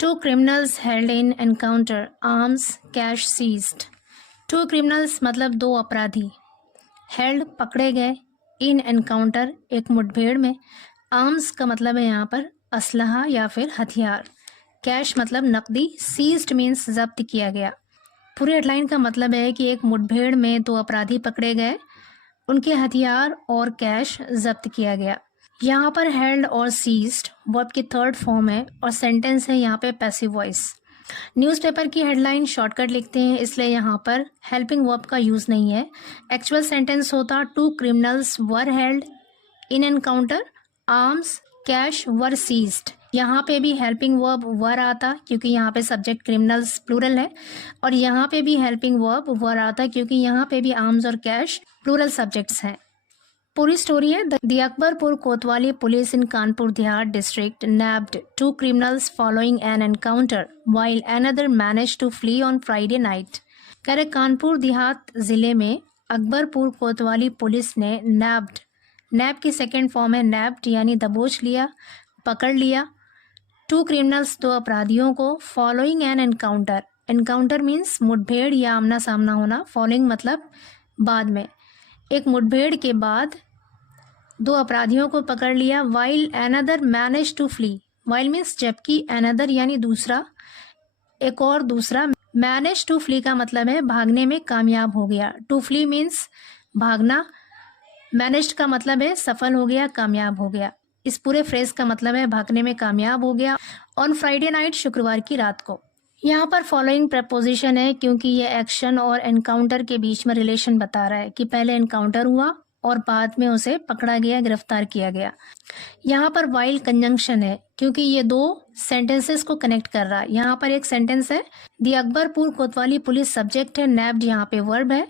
Two criminals held in encounter, arms, cash seized. Two criminals मतलब दो अपराधी, held पकड़े गए, in encounter एक मुठभेड़ में, arms का मतलब है यहाँ पर असलहा या फिर हथियार, कैश मतलब नकदी, seized मीन्स जब्त किया गया। पूरी हेडलाइन का मतलब है कि एक मुठभेड़ में दो अपराधी पकड़े गए, उनके हथियार और कैश जब्त किया गया। यहाँ पर हेल्ड और सीज्ड वर्ब की थर्ड फॉर्म है और सेंटेंस है यहाँ पे पैसिव वॉइस। न्यूज़पेपर की हेडलाइन शॉर्टकट लिखते हैं इसलिए यहाँ पर हेल्पिंग वर्ब का यूज़ नहीं है। एक्चुअल सेंटेंस होता two criminals were held in encounter, arms cash were seized. यहाँ पे भी हेल्पिंग वर्ब वर आता क्योंकि यहाँ पे सब्जेक्ट क्रिमिनल्स प्लूरल है, और यहाँ पे भी हेल्पिंग वर्ब वर आता क्योंकि यहाँ पे भी आर्म्स और कैश प्लूरल सब्जेक्ट्स हैं। पूरी स्टोरी है द अकबरपुर कोतवाली police in Kanpur Dehat district nabbed two criminals following an encounter while another managed to flee on Friday night। कह रहे कानपुर देहात जिले में अकबरपुर कोतवाली पुलिस ने नैब की सेकेंड फॉर्म है nabbed यानी दबोच लिया, पकड़ लिया। टू क्रिमिनल्स दो अपराधियों को, फॉलोइंग एन एनकाउंटर मीन्स मुठभेड़ या आमना सामना होना, फॉलोइंग मतलब बाद में, एक मुठभेड़ के बाद दो अपराधियों को पकड़ लिया। While another manage to flee, while means जबकि, एनदर यानी दूसरा, एक और दूसरा। मैनेज टू फ्ली का मतलब है भागने में कामयाब हो गया। टू फ्ली मीन्स भागना, मैनेज्ड का मतलब है सफल हो गया, कामयाब हो गया। इस पूरे फ्रेज का मतलब है भागने में कामयाब हो गया ऑन फ्राइडे नाइट, शुक्रवार की रात को। यहाँ पर फॉलोइंग प्रपोजिशन है क्योंकि ये एक्शन और एनकाउंटर के बीच में रिलेशन बता रहा है कि पहले एनकाउंटर हुआ और बाद में उसे पकड़ा गया, गिरफ्तार किया गया। यहाँ पर वाइल कंजंक्शन है क्योंकि ये दो सेंटेंसेस को कनेक्ट कर रहा है। यहाँ पर एक सेंटेंस है दी अकबरपुर कोतवाली पुलिस सब्जेक्ट है, नैब्ड यहाँ पे वर्ब है,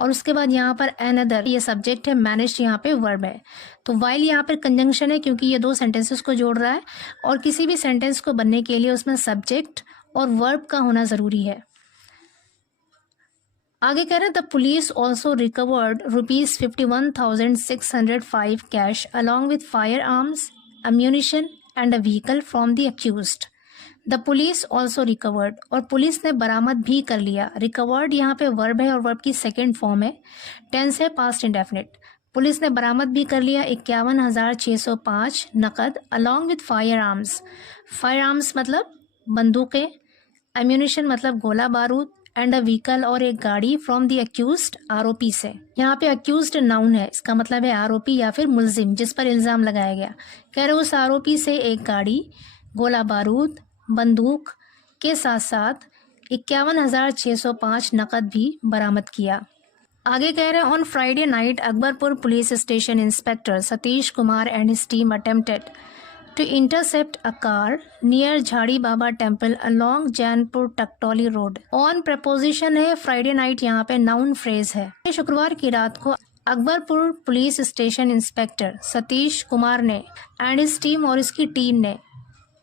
और उसके बाद यहाँ पर अनदर ये सब्जेक्ट है, मैनेज्ड यहाँ पे वर्ब है। तो वाइल यहाँ पर कंजंक्शन है क्योंकि ये दो सेंटेंसेस को जोड़ रहा है और किसी भी सेंटेंस को बनने के लिए उसमें सब्जेक्ट और वर्ब का होना जरूरी है। आगे कह रहे हैं the police also recovered ₹51,605 cash along with fire arms, ammunition and a vehicle from the accused. The police also recovered, और पुलिस ने बरामद भी कर लिया। रिकवर्ड यहाँ पे वर्ब है और वर्ब की सेकेंड फॉर्म है, टेंस है पास्ट इंडेफिनिट। पुलिस ने बरामद भी कर लिया 51,605 नकद along with fire arms. Fire arms मतलब बंदूकें, एम्यूनिशन मतलब गोला बारूद, एंड अ व्हीकल और एक गाड़ी फ्रॉम द अक्यूज्ड आरोपी से। यहाँ पे अक्यूज्ड नाउन है, इसका मतलब है आरोपी या फिर मुलजिम जिस पर इल्जाम लगाया गया। कह रहे उस आरोपी से एक गाड़ी, गोला बारूद, बंदूक के साथ साथ 51,605 नकद भी बरामद किया। आगे कह रहे हैं on Friday night Akbarpur police station inspector Satish Kumar and his team attempted to intercept a car near Jhadi Baba temple along Jainpur Taktauli road. On preposition है, फ्राइडे नाइट यहाँ पे नाउन फ्रेज है। शुक्रवार की रात को Akbarpur police station inspector Satish Kumar ने एंड इस टीम और इसकी टीम ने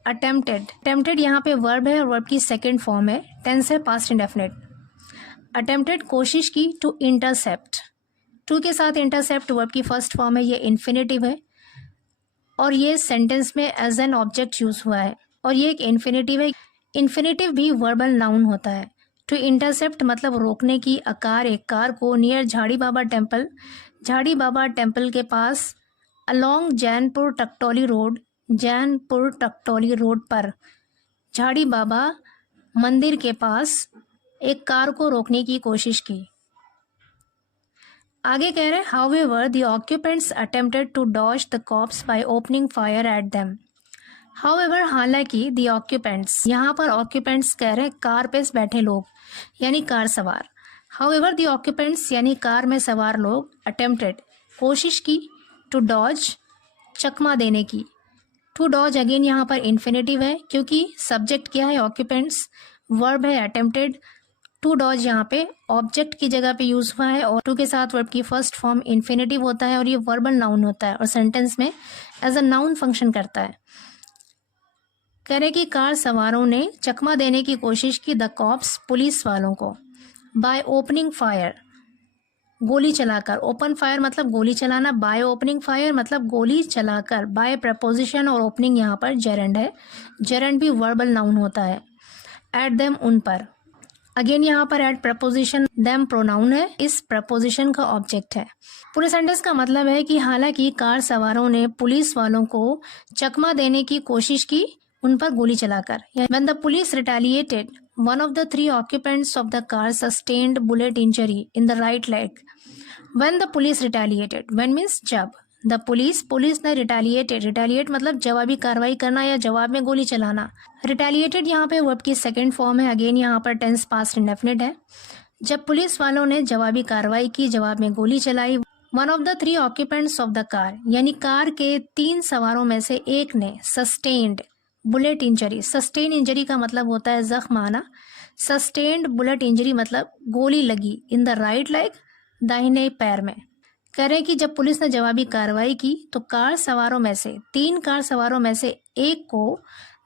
अटेम्प्टेड यहाँ पे वर्ब है और वर्ब की सेकेंड फॉर्म है, टेंस है पास्ट इंडेफिनिट। अटेम्प्टेड कोशिश की टू इंटरसेप्ट, टू के साथ इंटरसेप्ट वर्ब की फर्स्ट फॉर्म है, ये इन्फिनेटिव है और ये सेंटेंस में एज एन ऑब्जेक्ट यूज हुआ है, और ये एक इन्फिनेटिव है। इन्फिनेटिव भी वर्बल नाउन होता है। टू इंटरसेप्ट मतलब रोकने की, आकार एक कार को, नियर झाड़ी बाबा टेम्पल, झाड़ी बाबा टेम्पल के पास, along Jainpur Taktauli road, Jainpur Taktauli road पर, झाड़ी बाबा मंदिर के पास एक कार को रोकने की कोशिश की। आगे कह रहे हैं however the occupants attempted to dodge the cops by opening fire at them. However हालांकि द ऑक्यूपेंट्स, यहाँ पर ऑक्यूपेंट्स कह रहे हैं कार पे बैठे लोग यानी कार सवार। हाउएवर द ऑक्यूपेंट्स यानी कार में सवार लोग, अटेम्प्टेड कोशिश की, टू डॉज चकमा देने की। टू डॉज अगेन यहाँ पर इन्फिनेटिव है क्योंकि सब्जेक्ट क्या है ऑक्यूपेंट्स, वर्ब है अटेम्प्टेड। टू डॉज यहाँ पे ऑब्जेक्ट की जगह पे यूज हुआ है और टू के साथ वर्ब की फर्स्ट फॉर्म इन्फिनेटिव होता है और ये वर्बल नाउन होता है और सेंटेंस में एज अ नाउन फंक्शन करता है। कह रहे कि कार सवारों ने चकमा देने की कोशिश की द कॉप्स पुलिस वालों को, बाय ओपनिंग फायर गोली चलाकर, ओपन फायर मतलब गोली चलाना, बाय ओपनिंग फायर मतलब गोली चलाकर, बाय प्रपोजिशन और ओपनिंग यहाँ पर जेरेंड है, जेरेंड भी वर्बल नाउन होता है। एट देम उन पर, अगेन यहाँ पर एट प्रपोजिशन, देम प्रोनाउन है, इस प्रपोजिशन का ऑब्जेक्ट है। पूरे सेंटेंस का मतलब है कि हालांकि कार सवारों ने पुलिस वालों को चकमा देने की कोशिश की उन पर गोली चलाकर। When the police retaliated, one of the three occupants of the car sustained bullet injury in the right leg. When the police retaliated, when means जब, the पुलिस ने retaliate मतलब जवाबी कार्रवाई करना या जवाब में गोली चलाना। retaliated यहाँ पे वर्ब की सेकेंड फॉर्म है, अगेन यहाँ पर टेंस पास्ट इंडेफिनिट है। जब पुलिस वालों ने जवाबी कार्रवाई की, जवाब में गोली चलाई, one of the 3 occupants of the car, यानी कार के 3 सवारों में से एक ने sustained bullet injury, sustain injury का मतलब होता है जख्म आना, सस्टेन्ड बुलेट इंजरी मतलब गोली लगी, इन द राइट लेग, दाहिने पैर में। कह रहे कि जब पुलिस ने जवाबी कार्रवाई की तो 3 कार सवारों में से एक को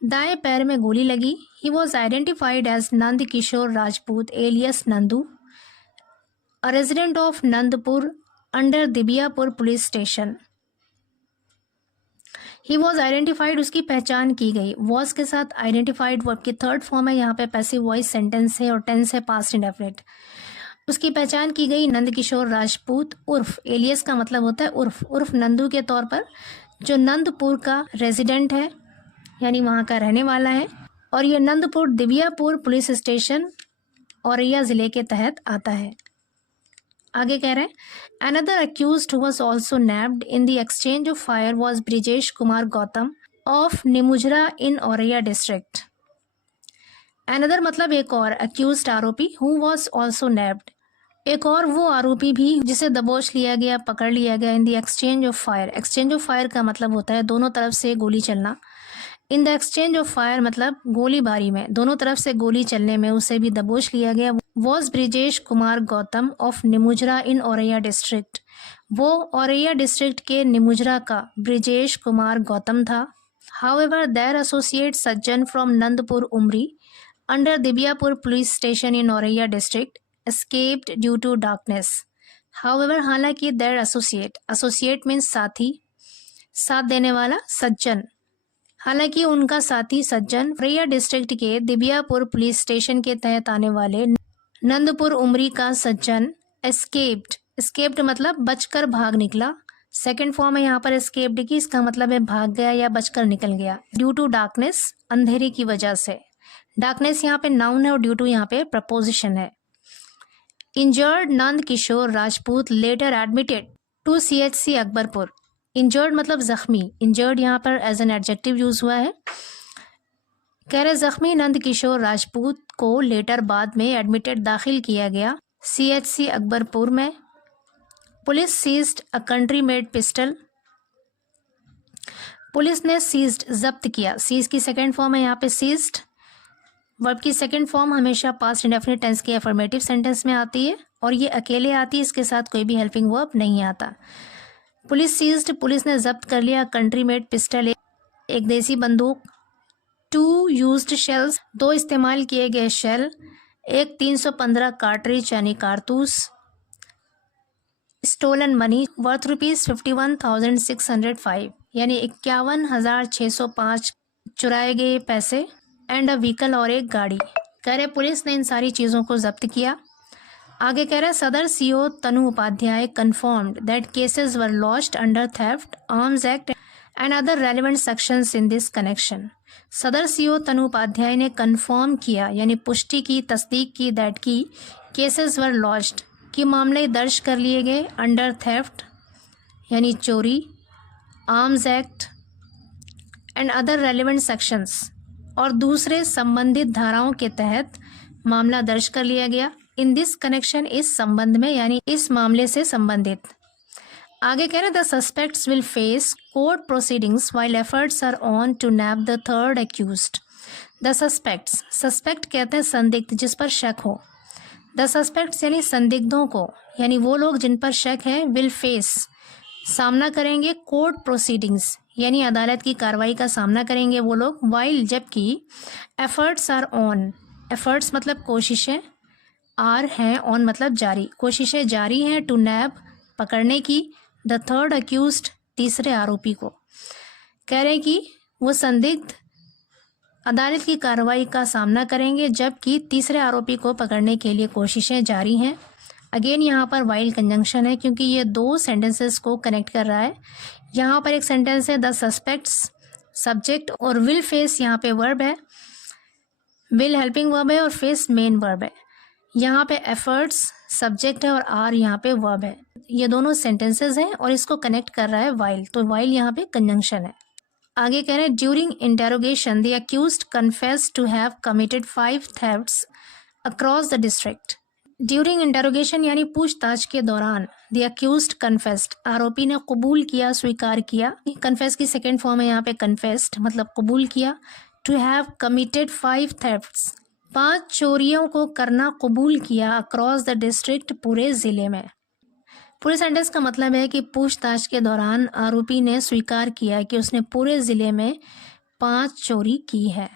दाएं पैर में गोली लगी। He was identified as Nand Kishore Rajput alias Nandu, a resident of Nandpur under Dibiyapur police station. He was identified, उसकी पहचान की गई। वॉज के साथ आइडेंटिफाइड वर्ब की थर्ड फॉर्म है, यहाँ पे पैसिव वॉइस सेंटेंस है और टेंस है पास्ट इंडेफिनिट। उसकी पहचान की गई नंद किशोर राजपूत उर्फ, एलियस का मतलब होता है उर्फ नंदू के तौर पर, जो नंदपुर का रेजिडेंट है यानी वहाँ का रहने वाला है, और ये नंदपुर दिबियापुर पुलिस स्टेशन औरैया जिले के तहत आता है। आगे कह रहे हैं another accused who was also nabbed in the exchange of fire was Brijesh Kumar Gautam of Nimujra in Auraiya district. Another मतलब एक और, अक्यूज्ड आरोपी, हु वाज आल्सो नैब्ड एक और वो आरोपी भी जिसे दबोच लिया गया, पकड़ लिया गया, इन the exchange of fire. Exchange of fire का मतलब होता है दोनों तरफ से गोली चलना। इन द एक्सचेंज ऑफ फायर मतलब गोलीबारी में, दोनों तरफ से गोली चलने में उसे भी दबोच लिया गया। Was Brijesh Kumar Gautam of Nimujra in Auraiya district, वो औरैया डिस्ट्रिक्ट के निमुजरा का ब्रिजेश कुमार गौतम था। However there associate Sajjan from Nandpur Umri under Dibiyapur police station in Auraiya district escaped due to darkness. However, हालांकि their associate means साथी, साथ देने वाला, सज्जन, हालांकि उनका साथी सज्जन औरैया डिस्ट्रिक्ट के दिबियापुर पुलिस स्टेशन के तहत आने वाले नंदपुर उमरी का सज्जन escaped मतलब बचकर भाग निकला। सेकेंड फॉर्म है यहाँ पर escaped की, इसका मतलब है भाग गया या बचकर निकल गया। ड्यू टू डार्कनेस, अंधेरे की वजह से। डार्कनेस यहाँ पे नाउन है और ड्यू टू यहाँ पे प्रपोजिशन है। Injured Nand Kishore Rajput later admitted to CHC Akbarpur. Injured मतलब जख्मी, इंजर्ड यहाँ पर एज एन एडजेक्टिव यूज हुआ है। कह रहे जख्मी नंद किशोर राजपूत को लेटर बाद में एडमिटेड दाखिल किया गया CHC अकबरपुर में। Police seized a country made pistol, police ने सीज्ड जब्त किया, सीज की सेकेंड फॉर्म है यहाँ पे सीज्ड। वर्ब की सेकंड फॉर्म हमेशा पास्ट इंडेफिनिट टेंस के अफर्मेटिव सेंटेंस में आती है और ये अकेले आती है, इसके साथ कोई भी हेल्पिंग वर्ब नहीं आता। पुलिस सीज्ड, पुलिस ने जब्त कर लिया कंट्री मेड पिस्टल, एक देसी बंदूक। 2 यूज्ड शेल्स, 2 इस्तेमाल किए गए शेल, एक 315 कार्ट्रिज यानी कारतूस। स्टोलन मनी वर्थ ₹51,605 यानी 51,605 चुराए गए पैसे। एंड अ व्हीकल और एक गाड़ी। कह रहे पुलिस ने इन सारी चीज़ों को जब्त किया। आगे कह रहे सदर CO Tanu Upadhyay confirmed that cases were lodged under theft, arms act and other relevant sections in this connection. सदर CO तनु उपाध्याय ने कन्फर्म किया यानी पुष्टि की, तस्दीक की, दैट की केसेस वर लॉस्ट कि मामले दर्ज कर लिए गए, अंडर थेफ्ट यानी चोरी, arms act and other relevant sections और दूसरे संबंधित धाराओं के तहत मामला दर्ज कर लिया गया। इन दिस कनेक्शन, इस संबंध में यानी इस मामले से संबंधित। आगे कह रहे the suspects will face court proceedings while efforts are on to nab the third accused. The suspects, suspect कहते हैं संदिग्ध, जिस पर शक हो। द सस्पेक्ट्स यानी संदिग्धों को, यानी वो लोग जिन पर शक है, विल फेस सामना करेंगे, कोर्ट प्रोसीडिंग्स यानी अदालत की कार्रवाई का सामना करेंगे वो लोग, वाइल जबकि एफर्ट्स आर ऑन, एफर्ट्स मतलब कोशिशें, आर हैं ऑन मतलब जारी, कोशिशें जारी हैं टू नैब पकड़ने की द थर्ड अक्यूज्ड तीसरे आरोपी को। कह रहे हैं कि वो संदिग्ध अदालत की कार्रवाई का सामना करेंगे जबकि तीसरे आरोपी को पकड़ने के लिए कोशिशें जारी हैं। अगेन यहाँ पर वाइल कंजंक्शन है क्योंकि ये दो सेंटेंसेस को कनेक्ट कर रहा है। यहाँ पर एक सेंटेंस है द सस्पेक्ट्स सब्जेक्ट और विल फेस यहाँ पे वर्ब है, विल हेल्पिंग वर्ब है और फेस मेन वर्ब है। यहाँ पे एफर्ट्स सब्जेक्ट है और आर यहाँ पे वर्ब है। ये दोनों सेंटेंसेस हैं और इसको कनेक्ट कर रहा है वाइल, तो वाइल यहाँ पे कंजंक्शन है। आगे कह रहे हैं during interrogation the accused confessed to have committed 5 thefts across the district. During interrogation यानी पूछताछ के दौरान द अक्यूज्ड कन्फेस्ड आरोपी ने कबूल किया, स्वीकार किया। कन्फेस की सेकेंड फॉर्म है यहाँ पे कन्फेस्ड मतलब कबूल किया। टू हैव कमिटेड 5 थेफ्ट्स 5 चोरियों को करना कबूल किया अक्रॉस द डिस्ट्रिक्ट पूरे ज़िले में। पूरे सेंटेंस का मतलब है कि पूछताछ के दौरान आरोपी ने स्वीकार किया कि उसने पूरे ज़िले में 5 चोरी की है।